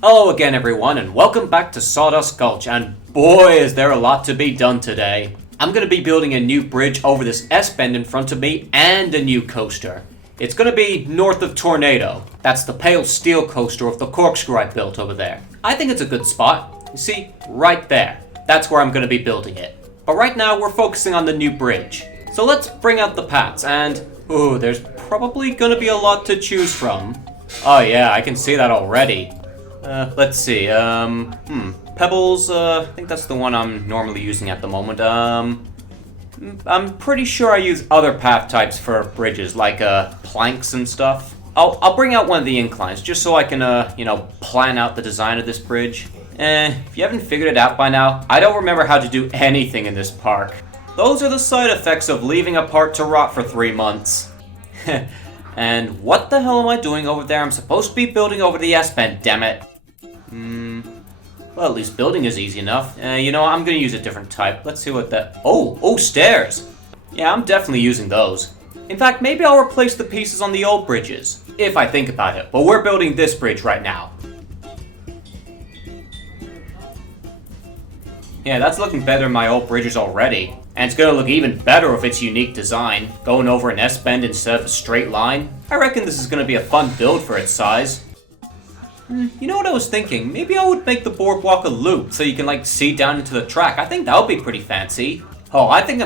Hello again everyone and welcome back to Sawdust Gulch, and boy is there a lot to be done today. I'm going to be building a new bridge over this S-bend in front of me and a new coaster. It's going to be north of Tornado. That's the pale steel coaster with the corkscrew I built over there. I think it's a good spot. You see, right there. That's where I'm going to be building it. But right now we're focusing on the new bridge. So let's bring out the paths and, ooh, there's probably going to be a lot to choose from. Oh yeah, I can see that already. Let's see, Pebbles, I think that's the one I'm normally using at the moment. I'm pretty sure I use other path types for bridges, like, planks and stuff. I'll bring out one of the inclines, just so I can, plan out the design of this bridge. If you haven't figured it out by now, I don't remember how to do anything in this park. Those are the side effects of leaving a park to rot for 3 months. And what the hell am I doing over there? I'm supposed to be building over the S-bend, damn it. Well, at least building is easy enough. I'm gonna use a different type. Let's see what that... Oh, stairs! Yeah, I'm definitely using those. In fact, maybe I'll replace the pieces on the old bridges, if I think about it. But we're building this bridge right now. Yeah, that's looking better than my old bridges already. And it's gonna look even better with its unique design, going over an S-bend instead of a straight line. I reckon this is gonna be a fun build for its size. You know what I was thinking? Maybe I would make the boardwalk a loop so you can see down into the track. I think that would be pretty fancy. Oh, I think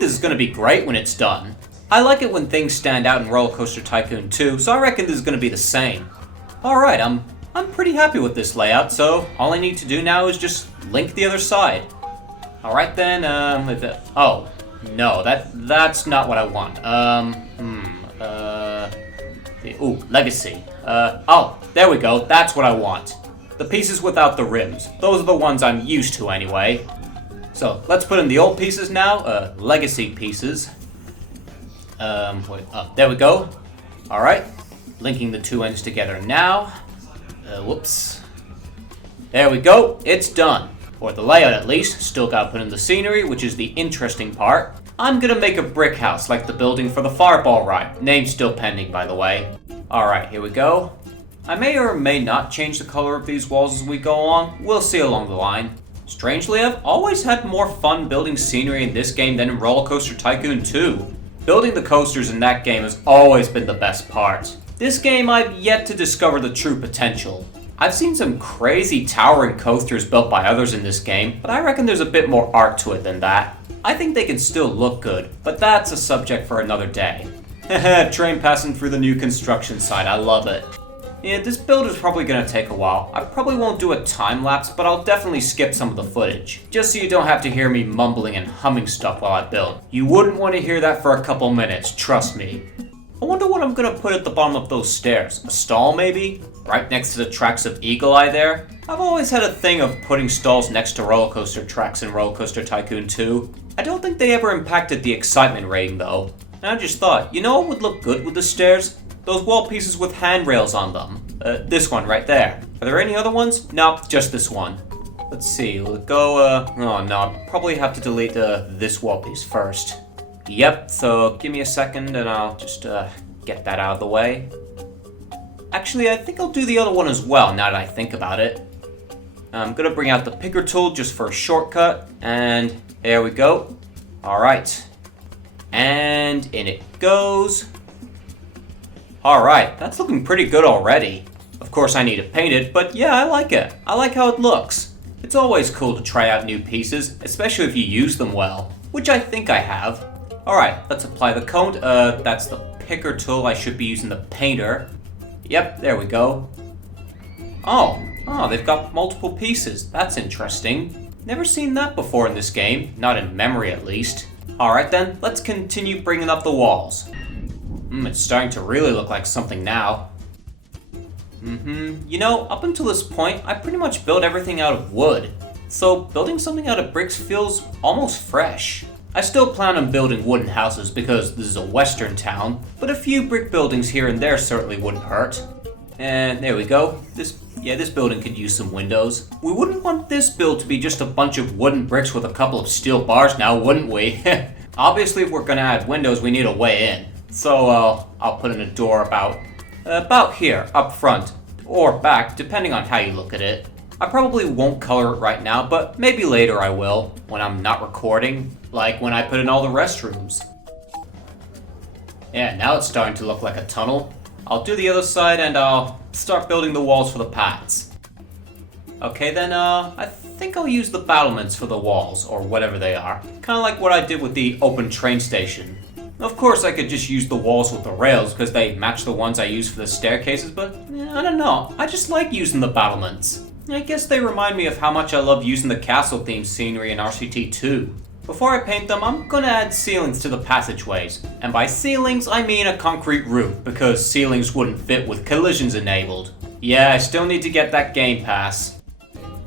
this is gonna be great when it's done. I like it when things stand out in Roller Coaster Tycoon 2, so I reckon this is gonna be the same. Alright, I'm pretty happy with this layout, so all I need to do now is just link the other side. Alright then, oh, no, that's not what I want. Legacy. Oh, there we go, that's what I want. The pieces without the rims. Those are the ones I'm used to anyway. So, let's put in the old pieces now, legacy pieces. There we go. Alright, linking the two ends together now. Whoops. There we go, it's done. Or the layout at least, still gotta put in the scenery, which is the interesting part. I'm gonna make a brick house like the building for the Fireball ride. Name's still pending, by the way. Alright, here we go. I may or may not change the color of these walls as we go along. We'll see along the line. Strangely, I've always had more fun building scenery in this game than in Roller Coaster Tycoon 2. Building the coasters in that game has always been the best part. This game, I've yet to discover the true potential. I've seen some crazy towering coasters built by others in this game, but I reckon there's a bit more art to it than that. I think they can still look good, but that's a subject for another day. Haha, train passing through the new construction site, I love it. Yeah, this build is probably gonna take a while. I probably won't do a time lapse, but I'll definitely skip some of the footage, just so you don't have to hear me mumbling and humming stuff while I build. You wouldn't want to hear that for a couple minutes, trust me. I wonder what I'm gonna put at the bottom of those stairs. A stall, maybe? Right next to the tracks of Eagle Eye there? I've always had a thing of putting stalls next to roller coaster tracks in Roller Coaster Tycoon 2. I don't think they ever impacted the excitement rating though. And I just thought, you know what would look good with the stairs? Those wall pieces with handrails on them. This one right there. Are there any other ones? No, just this one. Let's see, we'll go, oh no, I'll probably have to delete this wall piece first. Yep, so give me a second and I'll just get that out of the way. Actually, I think I'll do the other one as well, now that I think about it. I'm gonna bring out the picker tool just for a shortcut, and there we go. Alright. And in it goes. Alright, that's looking pretty good already. Of course I need to paint it, but yeah, I like it. I like how it looks. It's always cool to try out new pieces, especially if you use them well, which I think I have. Alright, let's apply the cone. That's the picker tool. I should be using the painter. Yep, there we go. Oh, they've got multiple pieces. That's interesting. Never seen that before in this game, not in memory at least. Alright then, let's continue bringing up the walls. It's starting to really look like something now. You know, up until this point, I pretty much built everything out of wood. So building something out of bricks feels almost fresh. I still plan on building wooden houses because this is a western town, but a few brick buildings here and there certainly wouldn't hurt. And there we go. This building could use some windows. We wouldn't want this build to be just a bunch of wooden bricks with a couple of steel bars now, wouldn't we? Obviously, if we're gonna add windows, we need a way in. So I'll put in a door about here, up front. or back, depending on how you look at it. I probably won't color it right now, but maybe later I will, when I'm not recording, like when I put in all the restrooms. Yeah, now it's starting to look like a tunnel. I'll do the other side and I'll start building the walls for the paths. Okay then, I think I'll use the battlements for the walls, or whatever they are. Kinda like what I did with the open train station. Of course I could just use the walls with the rails because they match the ones I use for the staircases, but I don't know, I just like using the battlements. I guess they remind me of how much I love using the castle themed scenery in RCT 2. Before I paint them, I'm gonna add ceilings to the passageways. And by ceilings, I mean a concrete roof, because ceilings wouldn't fit with collisions enabled. Yeah, I still need to get that game pass.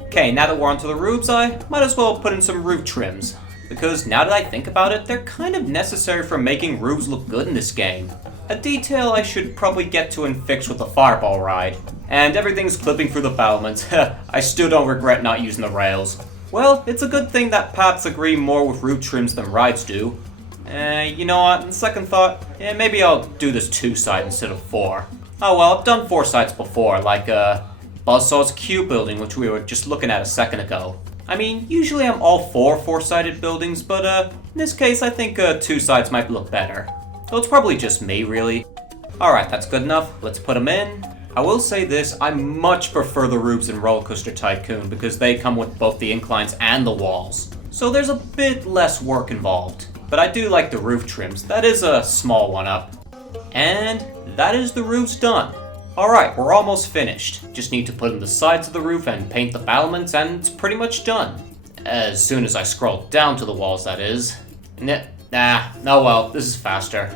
Okay, now that we're onto the roofs, I might as well put in some roof trims. Because now that I think about it, they're kind of necessary for making roofs look good in this game. A detail I should probably get to and fix with the fireball ride. And everything's clipping through the battlements. I still don't regret not using the rails. Well, it's a good thing that paths agree more with roof trims than rides do. You know what, on second thought, maybe I'll do this 2-side instead of 4. Oh well, I've done 4 sides before, like Buzzsaw's Q building, which we were just looking at a second ago. I mean, usually I'm all for 4-sided buildings, but in this case I think 2 sides might look better. So it's probably just me, really. Alright, that's good enough, let's put them in. I will say this, I much prefer the roofs in Roller Coaster Tycoon because they come with both the inclines and the walls. So there's a bit less work involved. But I do like the roof trims, that is a small one up. And that is the roofs done. Alright, we're almost finished. Just need to put in the sides of the roof and paint the battlements and it's pretty much done. As soon as I scroll down to the walls, that is. Oh well, this is faster.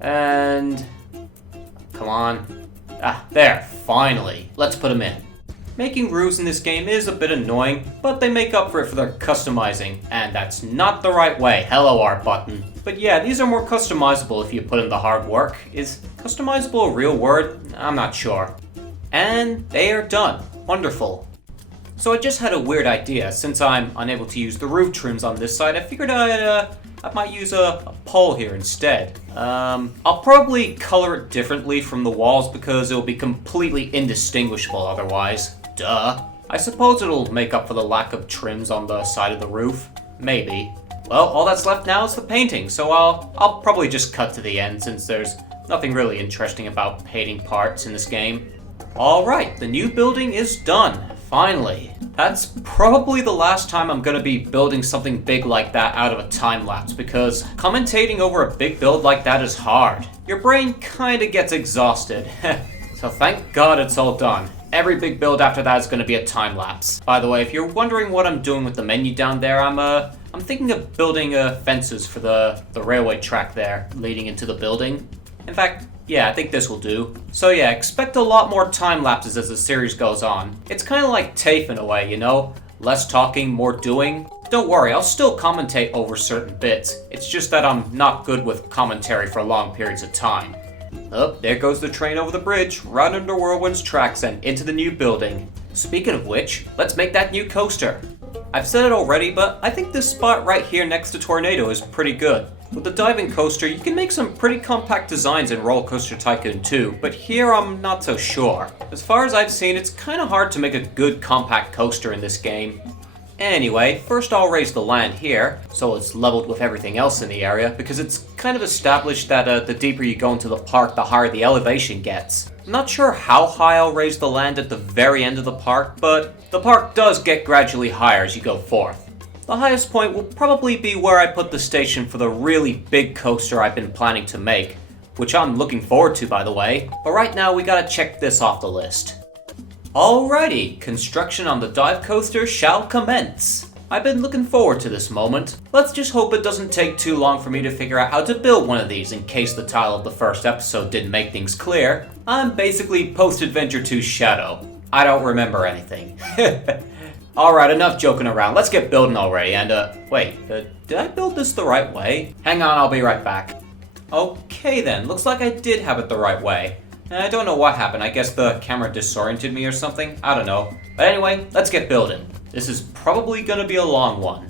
And... come on. There, finally. Let's put them in. Making roofs in this game is a bit annoying, but they make up for it for their customizing, and that's not the right way. Hello, R button. But yeah, these are more customizable if you put in the hard work. Is customizable a real word? I'm not sure. And they are done. Wonderful. So I just had a weird idea. Since I'm unable to use the roof trims on this side, I figured I might use a pole here instead. I'll probably color it differently from the walls because it'll be completely indistinguishable otherwise. Duh. I suppose it'll make up for the lack of trims on the side of the roof. Maybe. Well, all that's left now is the painting, so I'll probably just cut to the end since there's nothing really interesting about painting parts in this game. Alright, the new building is done. Finally. That's probably the last time I'm gonna be building something big like that out of a time lapse because commentating over a big build like that is hard. Your brain kinda gets exhausted. So thank God it's all done. Every big build after that is gonna be a time lapse. By the way, if you're wondering what I'm doing with the menu down there, I'm thinking of building fences for the railway track there leading into the building. In fact, yeah, I think this will do. So yeah, expect a lot more time lapses as the series goes on. It's kind of like TAFE in a way, you know? Less talking, more doing. Don't worry, I'll still commentate over certain bits. It's just that I'm not good with commentary for long periods of time. Oh, there goes the train over the bridge, right under Whirlwind's tracks and into the new building. Speaking of which, let's make that new coaster. I've said it already, but I think this spot right here next to Tornado is pretty good. With the diving coaster, you can make some pretty compact designs in Roller Coaster Tycoon 2, but here I'm not so sure. As far as I've seen, it's kinda hard to make a good compact coaster in this game. Anyway, first I'll raise the land here, so it's leveled with everything else in the area, because it's kind of established that the deeper you go into the park, the higher the elevation gets. I'm not sure how high I'll raise the land at the very end of the park, but the park does get gradually higher as you go forth. The highest point will probably be where I put the station for the really big coaster I've been planning to make, which I'm looking forward to, by the way. But right now we gotta check this off the list. Alrighty, construction on the dive coaster shall commence. I've been looking forward to this moment. Let's just hope it doesn't take too long for me to figure out how to build one of these in case the title of the first episode didn't make things clear. I'm basically Post-Adventure 2 Shadow. I don't remember anything. Alright, enough joking around. Let's get building already. And, wait, did I build this the right way? Hang on, I'll be right back. Okay then, looks like I did have it the right way. I don't know what happened. I guess the camera disoriented me or something. I don't know. But anyway, let's get building. This is probably gonna be a long one.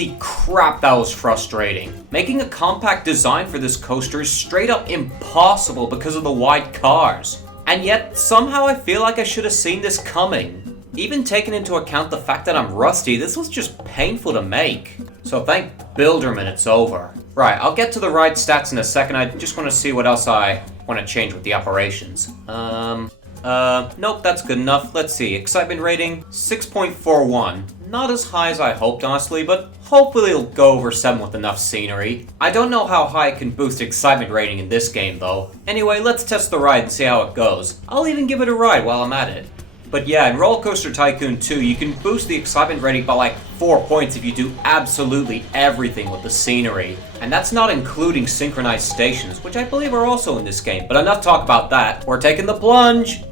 Holy crap, that was frustrating. Making a compact design for this coaster is straight up impossible because of the wide cars. And yet, somehow I feel like I should have seen this coming. Even taking into account the fact that I'm rusty, this was just painful to make. So thank Builderman it's over. Right, I'll get to the ride stats in a second. I just want to see what else I want to change with the operations. Nope, that's good enough. Let's see, excitement rating, 6.41. Not as high as I hoped, honestly, but hopefully it'll go over 7 with enough scenery. I don't know how high I can boost excitement rating in this game, though. Anyway, let's test the ride and see how it goes. I'll even give it a ride while I'm at it. But yeah, in Roller Coaster Tycoon 2, you can boost the excitement rating by like 4 points if you do absolutely everything with the scenery. And that's not including synchronized stations, which I believe are also in this game. But enough talk about that. We're taking the plunge.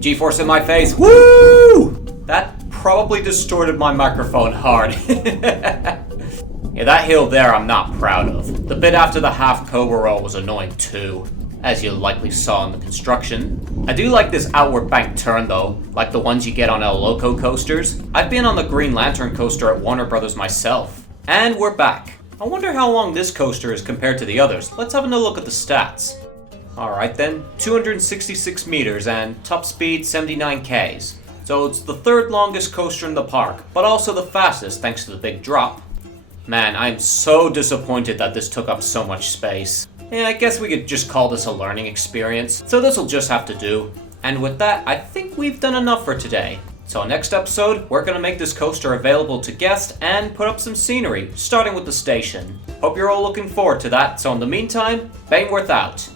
G-force in my face. Woo! That probably distorted my microphone hard. Yeah, that hill there I'm not proud of. The bit after the half cobra roll was annoying too, as you likely saw in the construction. I do like this outward bank turn though, like the ones you get on El Loco coasters. I've been on the Green Lantern coaster at Warner Brothers myself. And we're back. I wonder how long this coaster is compared to the others. Let's have a look at the stats. Alright then, 266 meters and top speed 79 Ks. So it's the third longest coaster in the park, but also the fastest thanks to the big drop. Man, I'm so disappointed that this took up so much space. Yeah, I guess we could just call this a learning experience, so this'll just have to do. And with that, I think we've done enough for today. So next episode, we're gonna make this coaster available to guests and put up some scenery, starting with the station. Hope you're all looking forward to that, so in the meantime, Baneworth out.